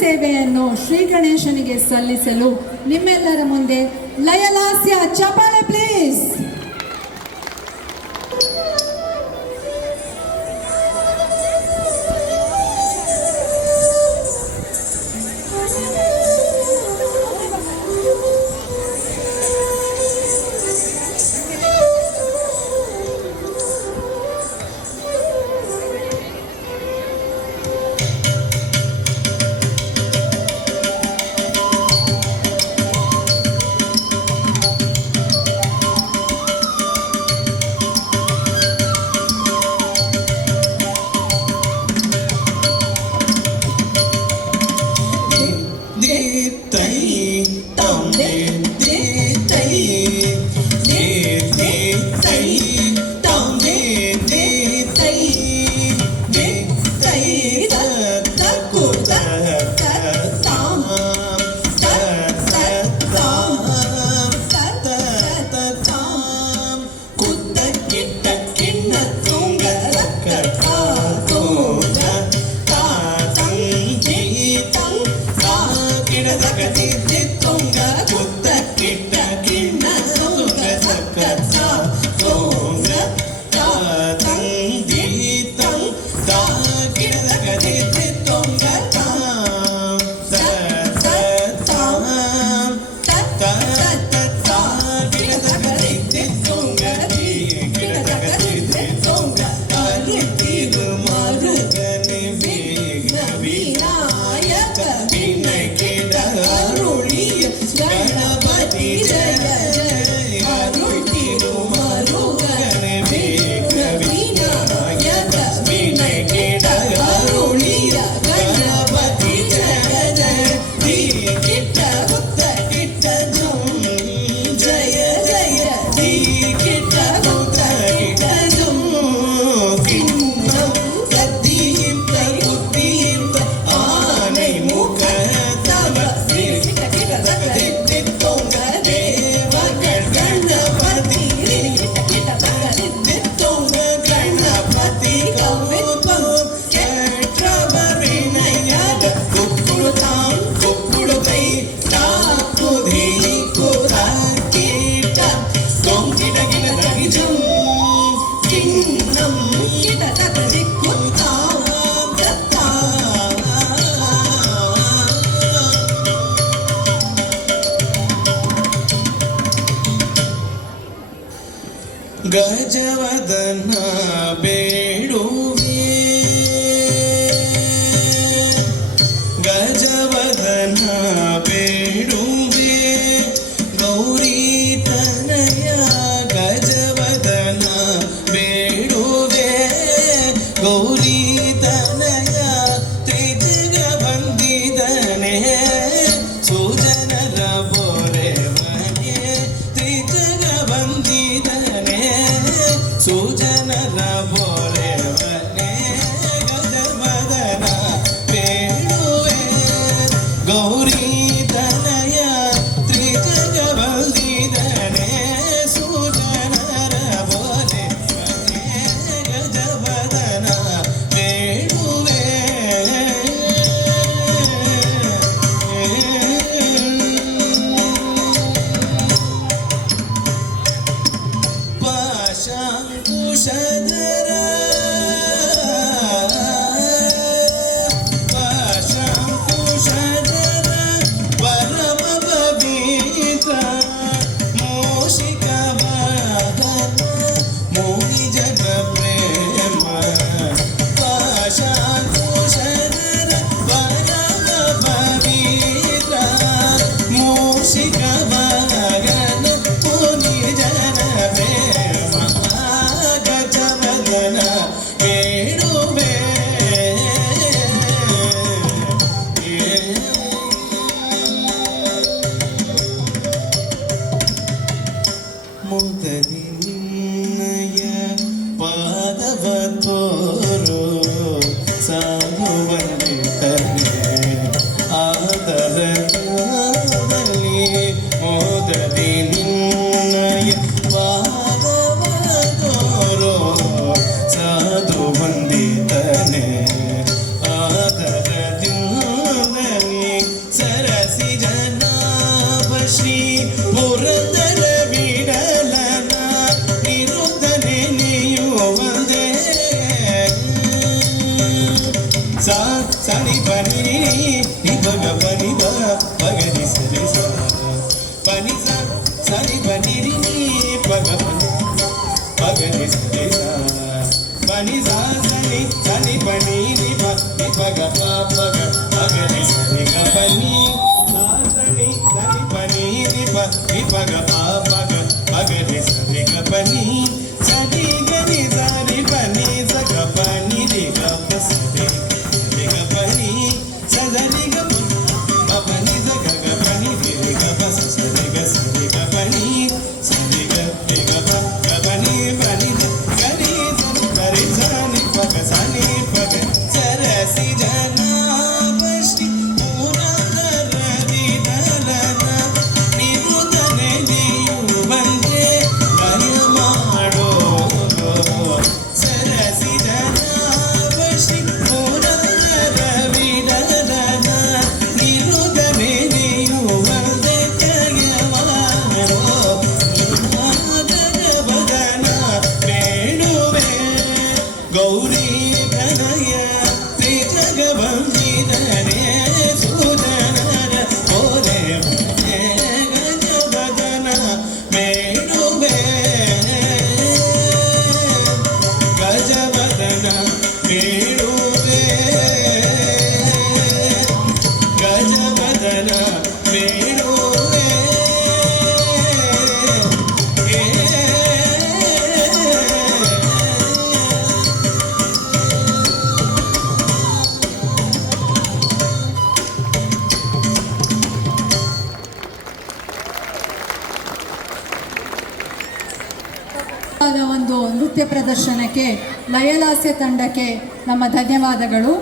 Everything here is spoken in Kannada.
ಸೇವೆಯನ್ನು ಶ್ರೀ ಗಣೇಶನಿಗೆ ಸಲ್ಲಿಸಲು ನಿಮ್ಮೆಲ್ಲರ ಮುಂದೆ ಲಯಲಾಸ್ಯ ಚಪ್ಪಾಳೆ ಪ್ಲೀಸ್. ಗಜವದನ ಬೇಡುವೆ ಗಜವದನ ಬೇಡುವೆ ಗೌರಿ ತನಯ ಗಜವದನ ಬೇಡುವೆ ಗೌರಿ ತನಯ ತ್ರಿಜಗ ಬಂದಿದನೆ ಸುಜನರ ಬೋರೆವನೆ ತ್ರಿಜಗ ಬಂದಿದನೆ ಸುಜನರ ಬೋರೆವನೆ ಗಜವದನ ಬೇಡುವೆ ಗೌರಿ ತನಯ ಪನಿ ನಿ ಪಗ ಪನಿ ದ ಪಗರಿ ಸರಿ ಸ ಪನಿ ಸ ಸರಿ ಪನಿ ರಿ ನಿ ಪಗ ಪನಿ ಪಗರಿ ಸರಿ ಸ ಪನಿ ಸ ಸರಿ ಸರಿ ಪನಿ ನಿ ಪಗ ಪಗ ಪಗರಿ ಸರಿ ಗ ಪನಿ ಸ ಸರಿ ಸರಿ ಪನಿ ನಿ ಪಗ ಪಗ ಪಗರಿ ಸರಿ ಗ ಪನಿ ಸರಿ ಗರಿ ಸರಿ ಪನಿ ಸ ಗ ಪನಿ ರಿ ಗ ಪ ಸರಿ ರಿ ಗ ಪನಿ ಸ ಸರಿ ಗ ಪನಿ ಸ ಗ ಗ ಪನಿ ರಿ ಗ ಪ ಸ ಸರಿ ಗ ಪನಿ ಸರಿ ಗ ರಿ ಗ ಪ ಗ ಪನಿ ಪನಿ ಗರಿ ಸರಿ ಸರಿ ಪಗ ಸನಿ ಪಗ ಸರಸಿ ಜನ ಬಷ್ಟಿ ಪೂರ್ಣ ರವಿ ದಲನ ನಿರುದನೆ ನೀಯು ಬಂದೆ ಗನ ಮಾಡೋ ಸರಸಿ ಜನ ಬಷ್ಟಿ ಪೂರ್ಣ ರವಿ ದಲನ ನಿರುದನೆ ನೀಯು ಬಂದೆ ಕಯವಾರೋ ಬದನ ಬೇಡುವೆ ಗೌರಿ ಕನಯ ಶ್ರೀ ಜಗವಂದಿದನೆ ಸುಧನರ ಓರೆ ಗಜವದನ ಬೇಡುವೆ ಗಜವದನ ಬೇಡುವೆ ಗಜವದನ ಬೇಡುವೆ ಒಂದು ನೃತ್ಯ ಪ್ರದರ್ಶನಕ್ಕೆ ಲಯಲಾಸ್ಯ ತಂಡಕ್ಕೆ ನಮ್ಮ ಧನ್ಯವಾದಗಳು.